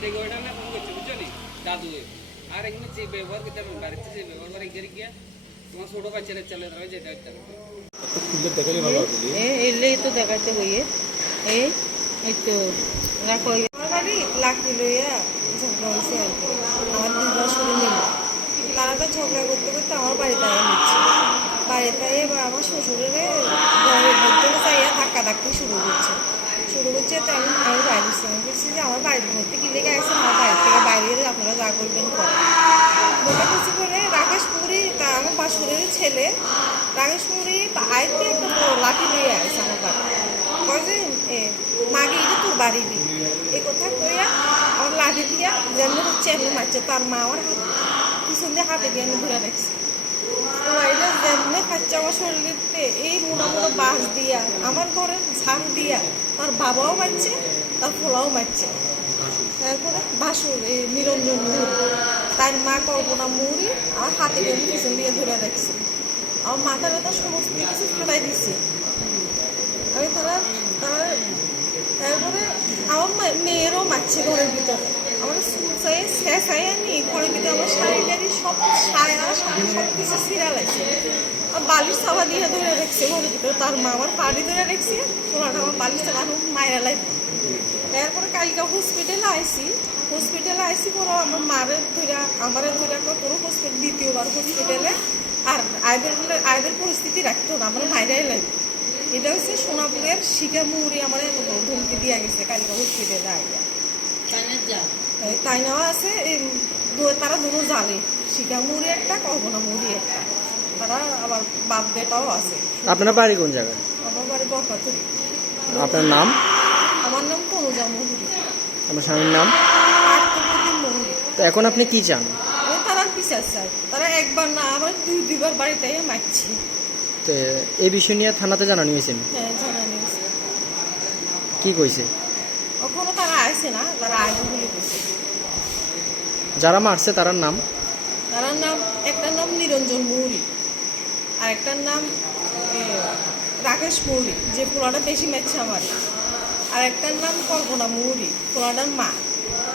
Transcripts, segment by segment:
Phone করছে বুঝছ নি দাদু আর এখানে যে ব্যবহার করতে হবে বাড়িতে যে ব্যবহার করে গিয়ে গিয়া তোমার ছোট বাচ্চারা চলে যাবে যেটা একটা এলেই তো দেখাইতে হইয়ে। এই এই তো রাখো আমার বাড়ি লাকড়ি লইয়া ঝগড়া হয়েছে আর কি। আমার দুই বছরে মিলে। তারা তো ঝগড়া করতে করতে আমার বাড়িতে আয়া হচ্ছে বাড়িতে আয়া এবার আমার শ্বশুরের ঘরের চাইয়া ধাক্কা ধাক্কি শুরু করছে। শুরু করছে তো আমি বাইরে আমি বলছি যে আমার বাড়ির মধ্যে কি লেগে আছে আমার বাড়ি থেকে বাইরে আপনারা যা করবেন করেন বলে কিছু করে রাকেশ পুরি তা আমার বাসুরের ছেলে রাকেশ পুরি আয়তে একটা বড় লাঠি নিয়ে আসছে আমার বাড়ি কয় যে এ, মাগে এটা তোর বাড়ি দি এই কথা কইয়া আমার লাঠি দিয়া যেন চেন মারছে তার মা আমার হাত পিছন দিয়ে হাতে দিয়ে আমি ধরে রাখছি এটা যেমনে খাচ্ছে আমার শরীরেতে এই মোটা মোটা বাঁশ দিয়া, আমার ঘরে ঝাড় দিয়া তার বাবাও মারছে, তার ফোলাও মারছে। তারপরে বাসুর, এই নিরঞ্জন তার মা কল্পনা মুহুরি আর হাতে করে পিছন দিয়ে ধরে রাখছে। আমার মাথা ব্যথা সমস্ত কিছু ফেলাই দিছে। আমি তারা তারা, তারপরে আমার মেয়েরও মারছে ঘরের ভিতরে। আমার চাই শেষ ঘরের আমার সব সব কিছু আর ধরে ঘরের তার মা আমার পাড়ি ধরে আমার মায়েরা কালকে হসপিটালে আইসি। হসপিটালে আইসি পরে আমার মারে ধরা আমার ধরা তোর হসপিটাল দ্বিতীয়বার হসপিটালে আর আইদের আইদের পরিস্থিতি রাখতো না, আমার মায়েরাই লাগবে এটা হচ্ছে সোনাপুরের শিকা মুহুরি আমার ধমকি দিয়া গেছে কালকে হসপিটালে আইয়া তাই নেওয়া আছে তারা দুটো জানে। শিকা মুহুরি একটা কল্পনা মুড়ি একটা। তারা আবার বাপ বেটাও আছে। আপনার বাড়ি কোন জায়গায়? আমার বাড়ি বরপাতুরি আপনার নাম? আমার নাম তনুজা মুহুরি। আমার স্বামীর নাম? মুহুরি। তো এখন আপনি কি চান? তারা পিসার চাই। তারা একবার না আবার দুই দুইবার বাড়িতে মারছি তো এই বিষয় নিয়ে থানাতে জানানো হয়েছেন হ্যাঁ কি কইছে? তারা না তারা আগে বলে যারা মারছে তার নাম? তার নাম একটার নাম নিরঞ্জন মৌরি আর একটার নাম রাকেশ মৌরি যে পোলাটা বেশি মারছে আমার আর একটার নাম কল্পনা মৌরি পোলাটার মা।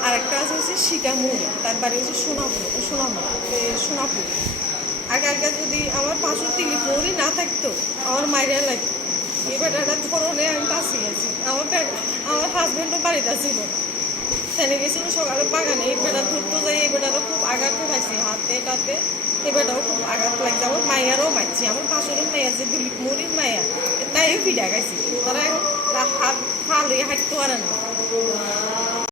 আর একটা আছে হচ্ছে শিকা মৌরি তার বাড়ি হচ্ছে সোনাপুর সোনাপুর সোনাপুর। আর কালকে যদি আমার পাঁচশো তিলি মৌরি না থাকতো আমার মায়েরা লাগতো। এই বেটাটা ধরনে আমি বাঁচিয়ে আছি। আমার আমার হাজব্যান্ডও বাড়িতে ছিল। সেনে গেছিল সকালে বাগানে, এই বেটা ধরতে যাই, এই বেটারও খুব আঘাত পাইছে হাতে টাতে এই বেটাও খুব আঘাত লাগছে। আমার মায়েরও মারছি। আমার পাশের মায়া যে দিলীপ মরির মায়া তাই ফিডা গেছে তারা হাত ফালে হাঁটতে পারে না।